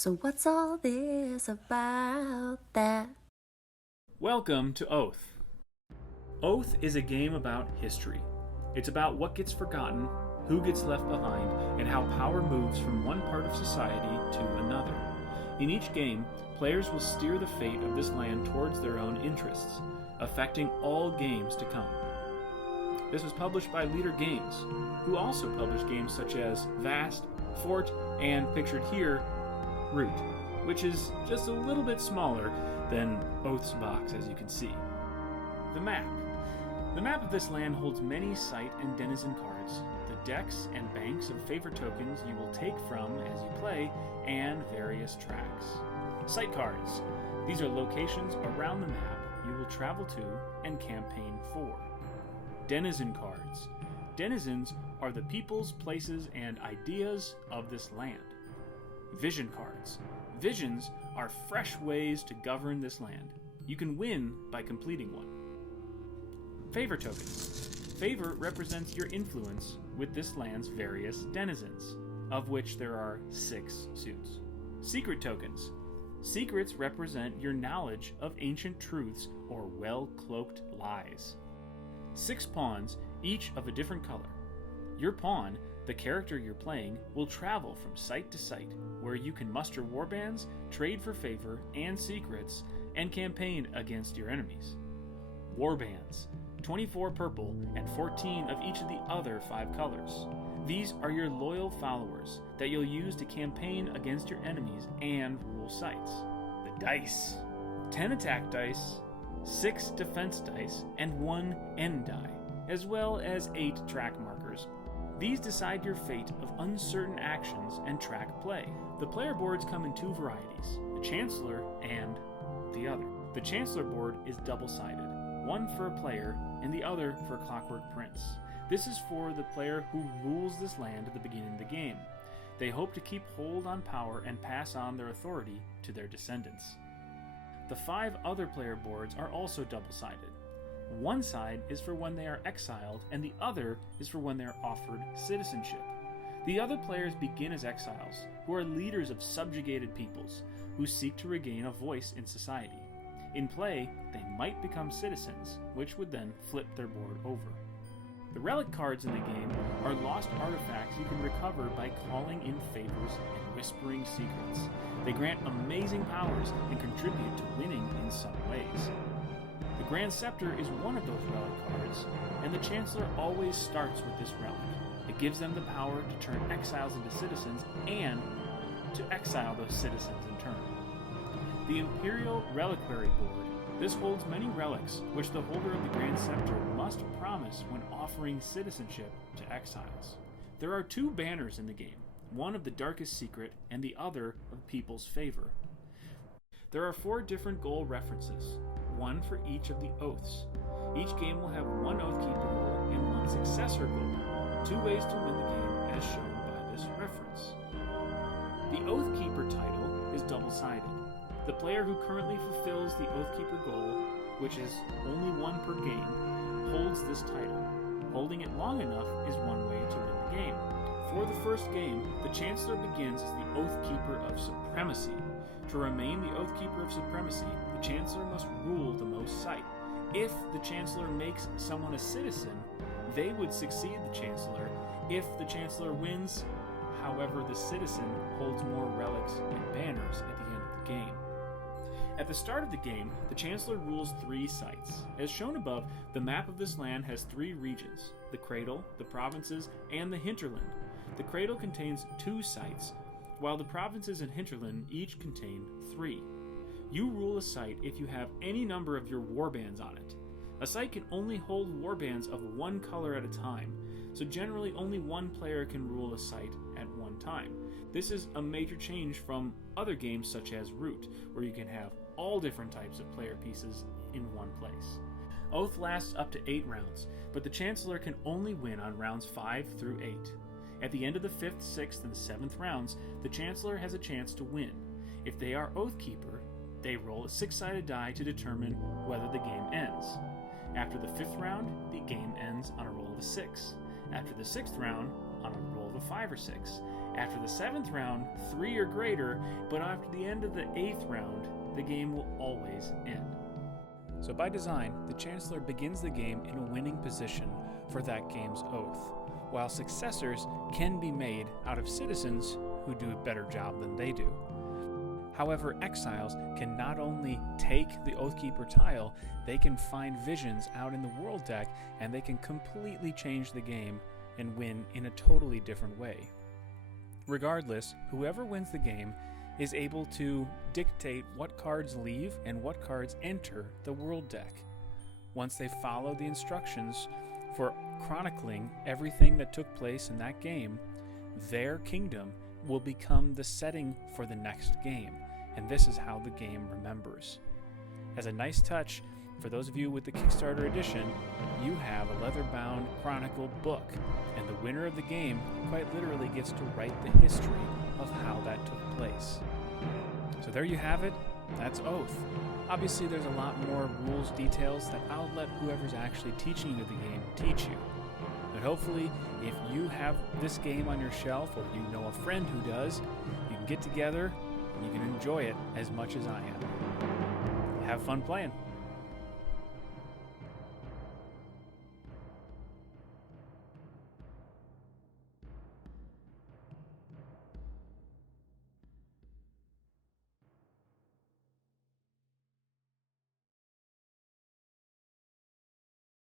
So what's all this about that? Welcome to Oath. Oath is a game about history. It's about what gets forgotten, who gets left behind, and how power moves from one part of society to another. In each game, players will steer the fate of this land towards their own interests, affecting all games to come. This was published by Leader Games, who also published games such as Vast, Fort, and pictured here, Root, which is just a little bit smaller than Oath's box, as you can see. The map. The map of this land holds many site and denizen cards, the decks and banks of favor tokens you will take from as you play, and various tracks. Site cards. These are locations around the map you will travel to and campaign for. Denizen cards. Denizens are the peoples, places, and ideas of this land. Vision cards. Visions are fresh ways to govern this land. You can win by completing one. Favor tokens. Favor represents your influence with this land's various denizens, of which there are 6 suits. Secret tokens. Secrets represent your knowledge of ancient truths or well-cloaked lies. 6 pawns, each of a different color. Your pawn, the character you're playing, will travel from site to site, where you can muster warbands, trade for favor and secrets, and campaign against your enemies. Warbands. 24 purple and 14 of each of the other 5 colors. These are your loyal followers that you'll use to campaign against your enemies and rule sites. The dice. 10 attack dice, 6 defense dice, and 1 end die, as well as 8 track markers. These decide your fate of uncertain actions and track play. The player boards come in 2 varieties, the Chancellor and the other. The Chancellor board is double-sided, one for a player and the other for Clockwork Prince. This is for the player who rules this land at the beginning of the game. They hope to keep hold on power and pass on their authority to their descendants. The 5 other player boards are also double-sided. One side is for when they are exiled, and the other is for when they are offered citizenship. The other players begin as exiles, who are leaders of subjugated peoples, who seek to regain a voice in society. In play, they might become citizens, which would then flip their board over. The relic cards in the game are lost artifacts you can recover by calling in favors and whispering secrets. They grant amazing powers and contribute to winning in some ways. The Grand Scepter is one of those relic cards, and the Chancellor always starts with this relic. It gives them the power to turn exiles into citizens and to exile those citizens in turn. The Imperial Reliquary Board. This holds many relics, which the holder of the Grand Scepter must promise when offering citizenship to exiles. There are 2 banners in the game, one of the Darkest Secret and the other of People's Favor. There are 4 different goal references, one for each of the oaths. Each game will have 1 Oathkeeper goal and 1 successor goal, 2 ways to win the game as shown by this reference. The Oathkeeper title is double-sided. The player who currently fulfills the Oathkeeper goal, which is only 1 per game, holds this title. Holding it long enough is one way to win the game. For the first game, the Chancellor begins as the Oathkeeper of Supremacy. To remain the Oathkeeper of Supremacy, the Chancellor must rule the most site. If the Chancellor makes someone a citizen, they would succeed the Chancellor. If the Chancellor wins, however, the citizen holds more relics and banners at the end of the game. At the start of the game, the Chancellor rules 3 sites. As shown above, the map of this land has 3 regions: the Cradle, the Provinces, and the Hinterland. The Cradle contains 2 sites, while the Provinces and Hinterland each contain 3. You rule a site if you have any number of your warbands on it. A site can only hold warbands of 1 color at a time, so generally only 1 player can rule a site at one time. This is a major change from other games such as Root, where you can have all different types of player pieces in one place. Oath lasts up to 8 rounds, but the Chancellor can only win on rounds 5 through 8. At the end of the 5th, 6th, and 7th rounds, the Chancellor has a chance to win. If they are Oathkeeper, they roll a 6-sided die to determine whether the game ends. After the 5th round, the game ends on a roll of a 6. After the 6th round, on a roll of a 5 or 6. After the 7th round, 3 or greater, but after the end of the 8th round, the game will always end. So by design, the Chancellor begins the game in a winning position for that game's oath, while successors can be made out of citizens who do a better job than they do. However, exiles can not only take the Oathkeeper tile, they can find visions out in the world deck, and they can completely change the game and win in a totally different way. Regardless, whoever wins the game is able to dictate what cards leave and what cards enter the world deck. Once they follow the instructions for chronicling everything that took place in that game, their kingdom will become the setting for the next game, and this is how the game remembers. As a nice touch, for those of you with the Kickstarter edition, you have a leather-bound chronicle book, and the winner of the game quite literally gets to write the history of how that took place. So there you have it, that's Oath. Obviously there's a lot more rules details that I'll let whoever's actually teaching you the game teach you. But hopefully, if you have this game on your shelf, or you know a friend who does, you can get together and you can enjoy it as much as I am. Have fun playing.